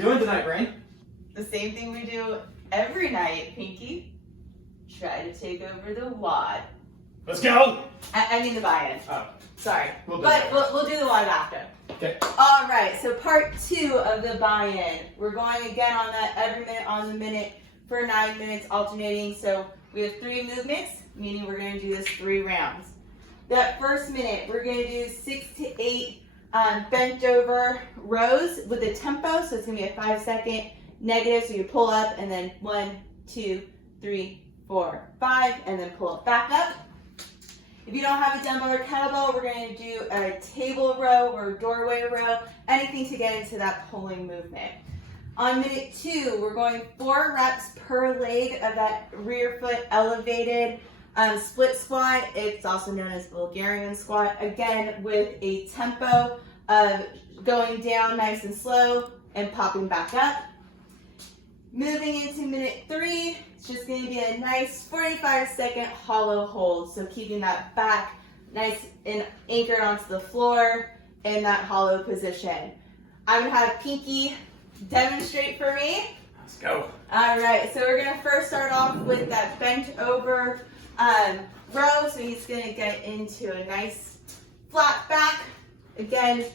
we doing tonight, Brain? The same thing we do every night, Pinky. Try to take over the WOD. Let's go! I mean the buy-in. Oh. Sorry. We'll do But that. we'll do the WOD after. Okay. All right, so part 2 of the buy-in. We're going again on that every minute on the minute for 9 minutes alternating. So we have 3 movements, meaning we're going to do this 3 rounds. That first minute, we're going to do 6 to 8 bent over rows with a tempo. So it's going to be a 5-second negative. So you pull up and then 1, 2, 3, 4, 5, and then pull it back up. If you don't have a dumbbell or kettlebell, we're going to do a table row or doorway row, anything to get into that pulling movement. On minute 2, we're going 4 reps per leg of that rear foot elevated split squat. It's also known as Bulgarian squat, again with a tempo of going down nice and slow and popping back up. Moving into minute 3, it's just going to be a nice 45-second hollow hold. So keeping that back nice and anchored onto the floor in that hollow position. I'm going to have Pinky demonstrate for me. Let's go. All right, so we're going to first start off with that bent over row. So he's going to get into a nice flat back. Again,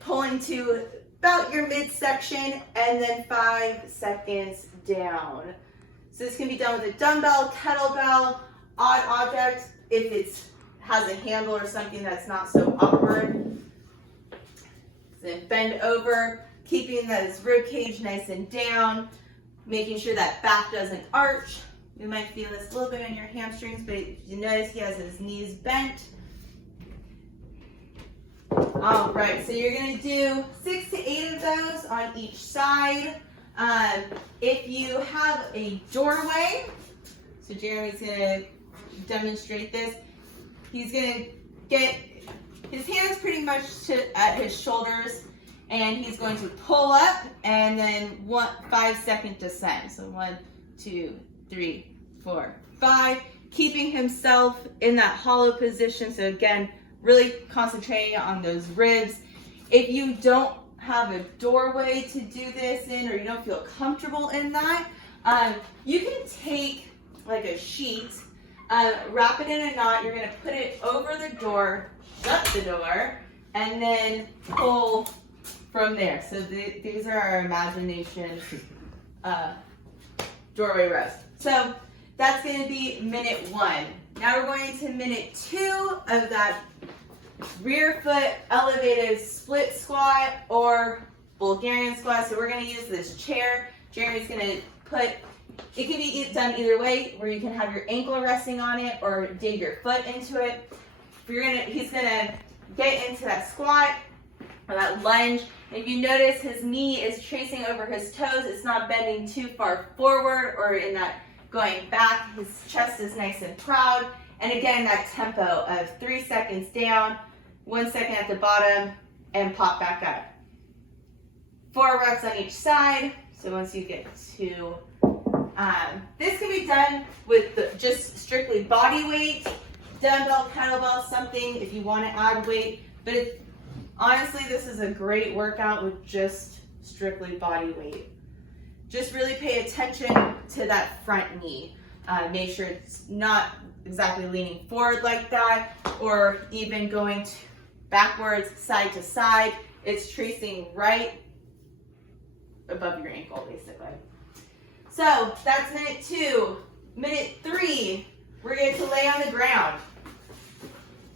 pulling to about your midsection and then 5 seconds down. So this can be done with a dumbbell, kettlebell, odd object if it has a handle or something that's not so awkward. Then bend over, keeping that rib cage nice and down, making sure that back doesn't arch. You might feel this a little bit in your hamstrings, but you notice he has his knees bent. All right, so you're going to do 6 to 8 of those on each side. If you have a doorway, so Jeremy's going to demonstrate this. He's going to get his hands pretty much at his shoulders, and he's going to pull up and then 5-second descent. So 1, 2, 3, 4, 5, keeping himself in that hollow position. So again, really concentrating on those ribs. If you don't have a doorway to do this in, or you don't feel comfortable in that, you can take like a sheet, wrap it in a knot. You're going to put it over the door, shut the door, and then pull from there. So these are our imagination doorway rows. So that's going to be minute 1. Now we're going to minute 2 of that rear foot elevated split squat or Bulgarian squat. So we're going to use this chair. Jeremy's going to it can be done either way, where you can have your ankle resting on it or dig your foot into it. He's going to get into that squat or that lunge. If you notice his knee is tracing over his toes, it's not bending too far forward or in that going back. His chest is nice and proud. And again, that tempo of 3 seconds down, 1 second at the bottom, and pop back up. 4 reps on each side. So once you get to, this can be done with just strictly body weight, dumbbell, kettlebell, something if you want to add weight. But honestly, this is a great workout with just strictly body weight. Just really pay attention to that front knee. Make sure it's not exactly leaning forward like that, or even going backwards, side to side. It's tracing right above your ankle, basically. So that's minute 2. Minute 3, we're going to lay on the ground.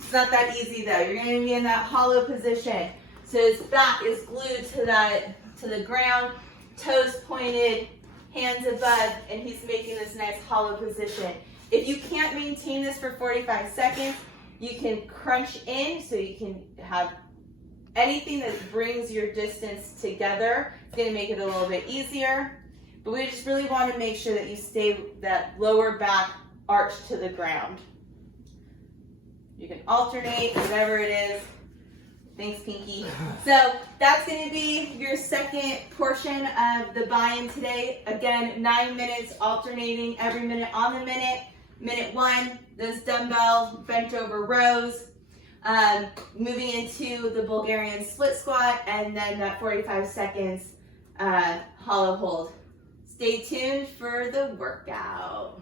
It's not that easy though. You're going to be in that hollow position. So his back is glued to the ground, toes pointed, hands above, and he's making this nice hollow position. If you can't maintain this for 45 seconds, you can crunch in, so you can have anything that brings your distance together. It's going to make it a little bit easier. But we just really want to make sure that you stay that lower back arch to the ground. You can alternate, whatever it is. Thanks, Pinky. So that's going to be your second portion of the buy-in today. Again, 9 minutes alternating every minute on the minute. Minute 1, those dumbbell bent over rows. moving into the Bulgarian split squat, and then that 45 seconds hollow hold. Stay tuned for the workout.